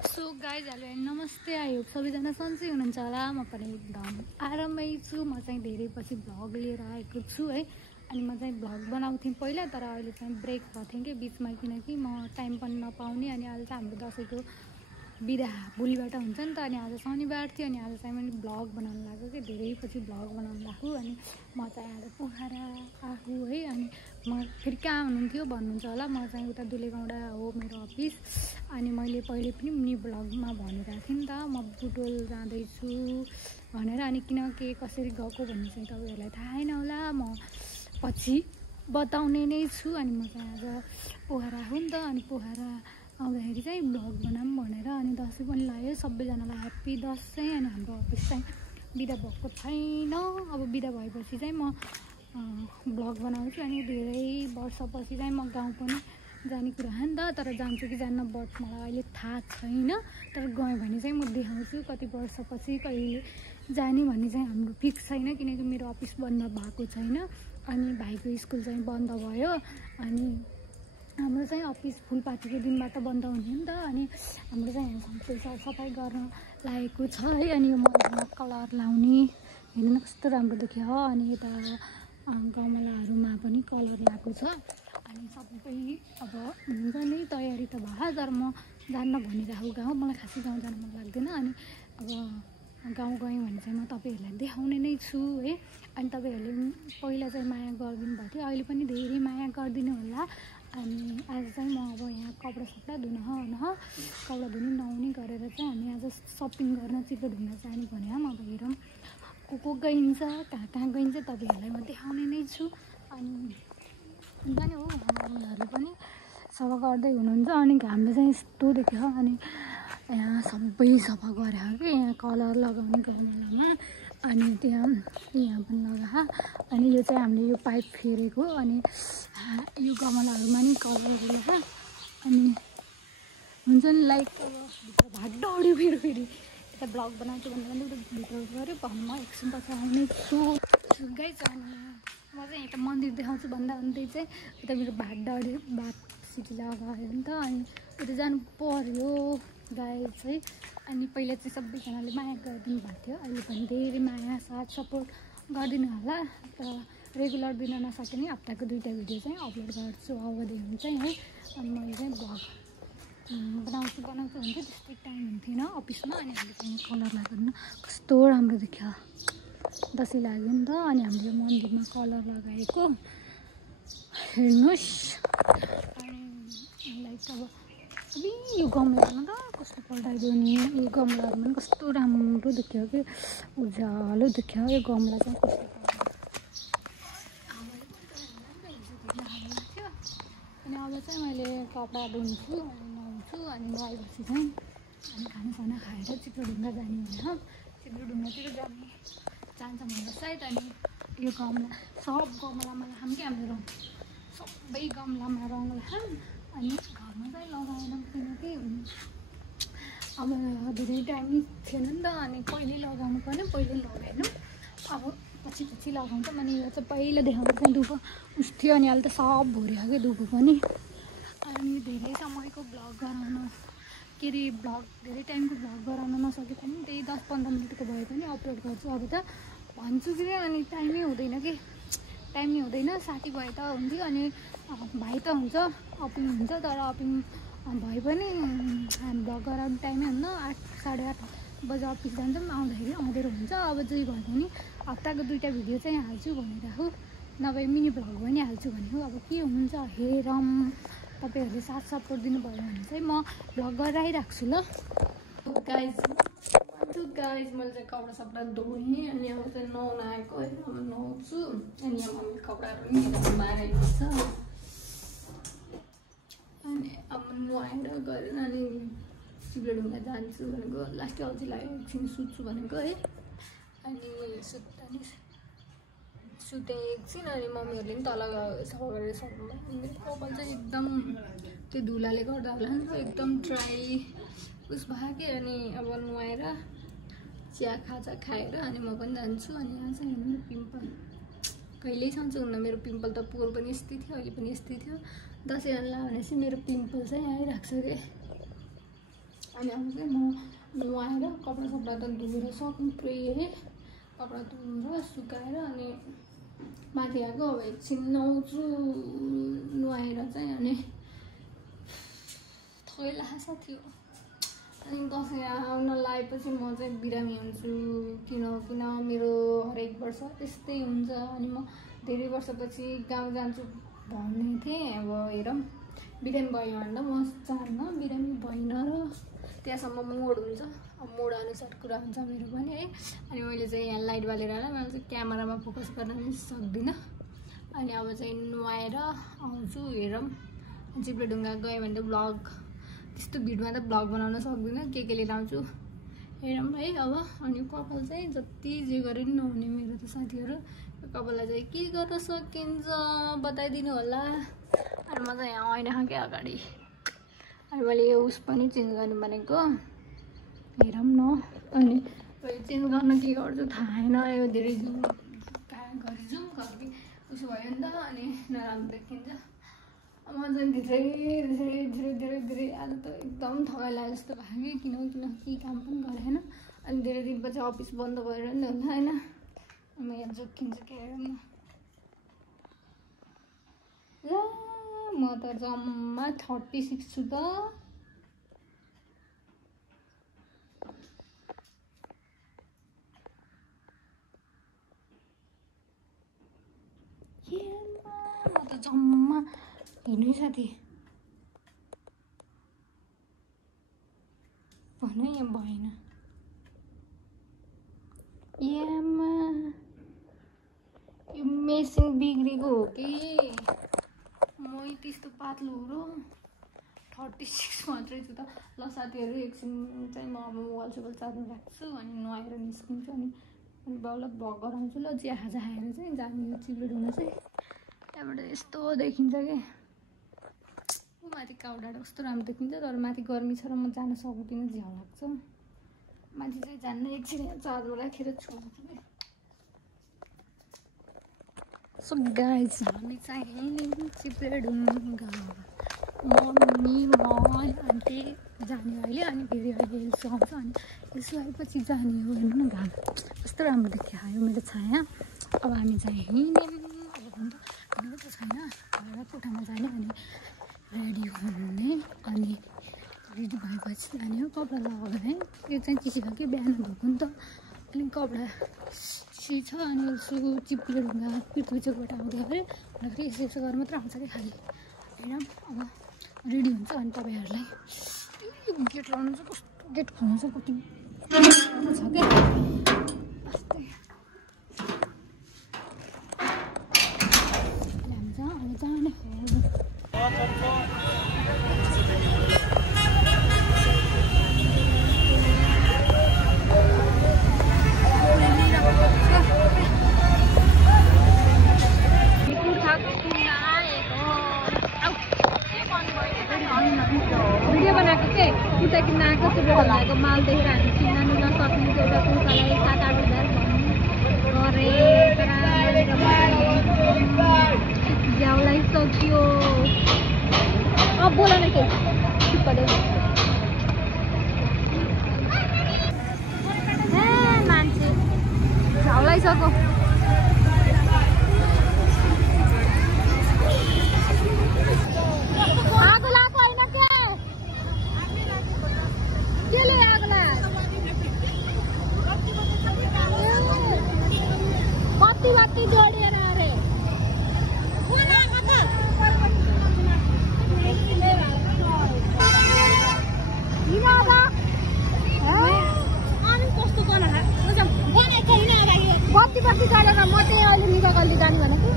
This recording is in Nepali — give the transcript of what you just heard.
सो गाइज हेलो एन्ड नमस्ते। आई होप सबैजना सन्चै हुनुहुन्छ होला। म पनि एकदम आरामै छु। म चाहिँ धेरै पछि भ्लग लिएर आएको छु है। अनि म चाहिँ भ्लग बनाउँथेँ पहिला, तर अहिले चाहिँ ब्रेक भएको थिएँ कि बिचमा, किनकि म टाइम पनि नपाउने। अनि आज चाहिँ हाम्रो दसैँको बिदा भोलिबाट हुन्छ नि त। अनि आज शनिबार थियो, अनि आज चाहिँ मैले भ्लग बनाउनु लाग्यो कि धेरै पछि भ्लग बनाउनु लाग्यो। अनि म चाहिँ आज पोखरा आएको है। अनि म फेरि कहाँ हुनुहुन्थ्यो भन्नुहुन्छ होला, म चाहिँ उता दुलेगौँडा हो मेरो अफिस। अनि मैले पहिले पनि मिनी भ्लगमा भनिरहेको थिएँ नि त, म बुटोल जाँदैछु भनेर। अनि किन के कसरी गएको भन्ने चाहिँ तपाईँहरूलाई थाहा छैन होला, म पछि बताउने नै छु। अनि म चाहिँ आज पोखरा हो नि त। अनि पोखरा आउँदाखेरि चाहिँ भ्लग बनाऊँ भनेर। अनि दसैँ पनि लाग्यो, सबैजनालाई ह्याप्पी दसैँ। अनि हाम्रो अफिस चाहिँ बिदा भएको छैन। अब बिदा भएपछि चाहिँ म भ्लग बनाउँछु। अनि धेरै वर्षपछि चाहिँ म गाउँ पनि जाने कुरा हो नि त। तर जान्छु कि जान्न बट मलाई अहिले थाहा छैन। तर गएँ भने चाहिँ म देखाउँछु कति वर्षपछि कहिले जाने भन्ने चाहिँ हाम्रो फिक्स छैन, किनकि मेरो अफिस बन्द भएको छैन। अनि भाइको स्कुल चाहिँ बन्द भयो। अनि हाम्रो चाहिँ अफिस फुलपातीको दिनबाट बन्द हुने नि त। अनि हाम्रो चाहिँ सबै सफाइ गर्न लागेको छ है। अनि यो मन्दिरमा कलर लाउने हेर्नु न कस्तो राम्रो देखियो हो। अनि यता गमलाहरूमा पनि कलर लगाएको छ। अनि सबै अब हुन्छ नि तयारी त भयो, तर म जान्न भनिरहेको गाउँ। मलाई खासै गाउँ जानु मन लाग्दैन। अनि अब गाउँ गएँ भने चाहिँ म तपाईँहरूलाई देखाउने नै छु है। अनि तपाईँहरूले पहिला चाहिँ माया गरिदिनु भएको थियो, अहिले पनि धेरै माया गरिदिनु होला। अनि आज चाहिँ म अब यहाँ कपडा धुन कपडा धुने नुहाउने गरेर चाहिँ हामी आज सपिङ गर्न चित्तढुङ्गा जाने भने अब हेरौँ को गइन्छ, कहाँ गइन्छ तपाईँहरूलाई म देखाउने नै छु। अनि जाने हो मम्मीहरूले पनि सफा गर्दै हुनुहुन्छ। अनि घामले चाहिँ यस्तो देख्यो। अनि यहाँ सबै सफा गरे कि यहाँ कलर लगाउने गमलामा। अनि यहाँ पनि लगा। अनि यो चाहिँ हामीले यो पाइप फेरेको। अनि यो गमलाहरूमा नि कलरहरू लगा। अनि हुन्छ नि लाइक अब भित्र भाड्डो अड्यो फेरि यता भ्लग बनाउँछु भनेर भित्र गऱ्यो। भन्नु म एकछिन पछि आउने छु गाइज। अनि म चाहिँ यता मन्दिर देखाउँछु भन्दा चाहिँ यता मेरो भाड्डो अड्यो, भात सिटी लगायो नि त। अनि उता जानु पर्यो गाइज है। अनि पहिला चाहिँ सबैजनाले माया गरिदिनु भएको थियो, अहिले पनि धेरै माया साथ सपोर्ट गरिदिनु होला। तर रेगुलर दिन नसके नि हप्ताको 2टा भिडियो चाहिँ अपलोड गर्छु अबदेखि चाहिँ है। अनि मैले चाहिँ भ्लग बनाउँछु हुन्थ्यो, त्यस्तै टाइम हुन्थेन अफिसमा। अनि हामीले चाहिँ कलर लगाउनु कस्तो राम्रो देखियो, दसैँ लाग्यो नि त। अनि हामीले मन्दिरमा कलर लगाएको हेर्नुहोस्। अनि लाइक अब यो गमलामा त कस्तो पल्टाइदियो नि, यो गमलाहरूमा पनि कस्तो राम्रो देखियो कि उज्यालो देखियो। यो गमला चाहिँ कस्तो अनि अब चाहिँ मैले कपडा धुन्छु अनि नुहाउँछु। अनि नुहाएपछि चाहिँ अनि खानासाना खाएर चित्तढुङ्गा जाने भनेर चित्तढुङ्गातिर जान्छ भनेर सायद। अनि यो गमला सब गमलामा लगाऊँ कि हामीले रङ, सबै गमलामा रङ लगाऊँ। अनि घरमा चाहिँ लगाएनौँ, किनकि अब धेरै टाइम थिएन नि त। अनि पहिले लगाउनु पर्ने, पहिले लगाएनौँ, अब पछि लगाउँछ। अनि यो चाहिँ पहिला देखाउँदा चाहिँ दुःख उस्थ्यो। अनि अहिले त सब भोर्यो कि दुःख पनि। अनि धेरै समयको भ्लग गराउन के अरे धेरै टाइमको भ्लग गराउन नसके पनि त्यही 10-15 मिनटको भए पनि अपलोड गर्छु अब त भन्छु कि। अनि टाइमै हुँदैन। साथी भए त हुन्थ्यो। अनि भाइ त हुन्छ, अपिङ हुन्छ, तर अपिङ भए पनि हामी भ्लग गराउने टाइमै हुन्न। 8-8:30 बजे अफिस जान्छौँ, आउँदाखेरि आउँदै हुन्छ। अब जे भए पनि हप्ताको 2टा भिडियो चाहिँ हाल्छु भनिरहेको, नभए मिनी भ्लग पनि हाल्छु भनेको। अब के हुन्छ हेरौँ। तपाईँहरूले साथ सपोर्ट दिनुभयो भने चाहिँ म भ्लग गरेर आइरहेको छु ल गाइज। मैले चाहिँ कपडा धोएँ। अनि अब चाहिँ नुहाउन आएको है, अब नुहाउँछु। अनि यहाँ मम्मीले कपडाहरू पनि मारेको छ। अनि अब नुहाएर गएर अनि चित्तढुङ्गा जान्छु भनेको, लास्ट अल्छी लाग्यो एकछिन सुत्छु भनेको है। अनि सुतेँ एकछिन। अनि मम्मीहरूले पनि तल सफा गरेर सक्नुभयो। मेरो कपाल चाहिँ एकदम त्यो धुलाले गर्दा होला नि त एकदम ड्राई उस भयो कि। अनि अब नुहाएर चिया खाजा खाएर अनि म पनि जान्छु। अनि यहाँ चाहिँ हेर्नु पिम्पल कहिल्यै सन्चो हुन्न। मेरो पिम्पल त पोहोर पनि यस्तै थियो, अहिले पनि यस्तै थियो। दसैँ लाग्यो भनेपछि मेरो पिम्पल चाहिँ आइरहेको छ कि। अनि अब चाहिँ म नुहाएर कपडा सपडा त धुएर सक्नु पुरै कपडा धुएर सुकाएर अनि माथि आएको अब एकछिन नुहाउँछु नुहाएर चाहिँ अनि थोरै लासा थियो अनि दसैँ आउन लागेपछि म चाहिँ बिरामी हुन्छु किन मेरो हरेक वर्ष त्यस्तै हुन्छ अनि म धेरै वर्षपछि गाउँ जान्छु भन्ने थिएँ अब हेरौँ बिरामी भयो भन्दा म चाहन्न बिरामी भएन र त्यहाँसम्म मोड हुन्छ अब मोड अनुसार कुरा हुन्छ मेरो पनि है अनि मैले चाहिँ यहाँ लाइट बालेर होला मैले चाहिँ क्यामेरामा फोकस गर्न पनि सक्दिनँ अनि अब चाहिँ नुहाएर आउँछु हेरौँ चिप्लेढुङ्गा गएँ भने त ब्लग त्यस्तो भिडमा त ब्लग बनाउन सक्दिनँ के लिएर आउँछु हेरौँ है अब अनि कपाल चाहिँ जति जे गरे पनि नहुने मेरो त साथीहरू कपाललाई चाहिँ के गर्न सकिन्छ बताइदिनु होला अनि म चाहिँ यहाँ ऐना खाँकै अगाडि अनि मैले यो उस पनि चेन्ज गर्नु भनेको हेरौँ न अनि चेन्ज गर्न के गर्छु थाहा छैन यो धेरै गरिजाउँ घरकै उसो भयो नि त अनि नराम्रो देखिन्छ म चाहिँ धेरै आज त एकदम थकाइ लाग्यो जस्तो भयो कि किन के काम पनि गरेन अनि धेरै दिनपछि अफिस बन्द भएर नि हुन्छ होइन म यहाँ जोकिन्छु के हेरौँ न ल म त जम्मा 36 छु त म त जम्मा हेर्नु साथी भन्नु यहाँ भएन यामा यो मेसिन बिग्रेको हो कि मै त्यस्तो पातलो हो र 36 मात्रै छु त ल साथीहरू एकछिन चाहिँ म अब मोबाइल सोबाइल चार्जमा राख्छु अनि नुहाएर निस्किन्छु अनि बाउलाई भ्लग गराउँछु ल चिया खाजा खाएर चाहिँ जाने यो चिप्लेढुङ्गा चाहिँ त्यहाँबाट यस्तो देखिन्छ कि माथि काउडाँडा कस्तो राम्रो देखिन्छ तर माथि गर्मी छ र म जान सक्दिनँ झ्याउ लाग्छ माथि चाहिँ जान्न एकछिन चार्जमा राखेर छोड्छु सो गाइज हामी चाहिँ चिप्लेढुङ्गा मम्मी म आन्टी जाने अहिले अनि फेरि अहिले यसो आउँछ अनि यसो आएपछि जाने हो हेर्नु न घाम कस्तो राम्रो देखियो मेरो छाया अब हामी चाहिँ हिँड्यौँ अब त त छैन भएर कोठामा जाने अनि रेडी हुने अनि रेडी भएपछि जाने हो कपडा लगाएर है यो चाहिँ चिसो कि बिहान धोएको नि त अलिक कपडा चिसो छ अनि यसो चिप्लेढुङ्गा पृथ्वीचोकबाट आउँदै है अन्त फेरि यसो गरेर मात्र आउँछ कि खालि होइन अब रेडी हुन्छ अनि तपाईँहरूलाई गेट लाउनु चाहिँ कस्तो गेट खोल्नु चाहिँ कति छ क्या हामी चाहिँ अब जाने हो भिडियो बनाएको के कुर्ता किन्न आएको चिप्लेढुङ्गाको माल देखेर हामी किन्न नसक्ने एउटा कुर्तालाई 7-8 हजार गरेर झ्याउलाई सक्यो अब बोला न के मान्छे झ्याउलाई सक्यो बत्ती जोडेर अरे कस्तो बत्ती जोडेर म चाहिँ अहिले निका गल्ली जाने भनेको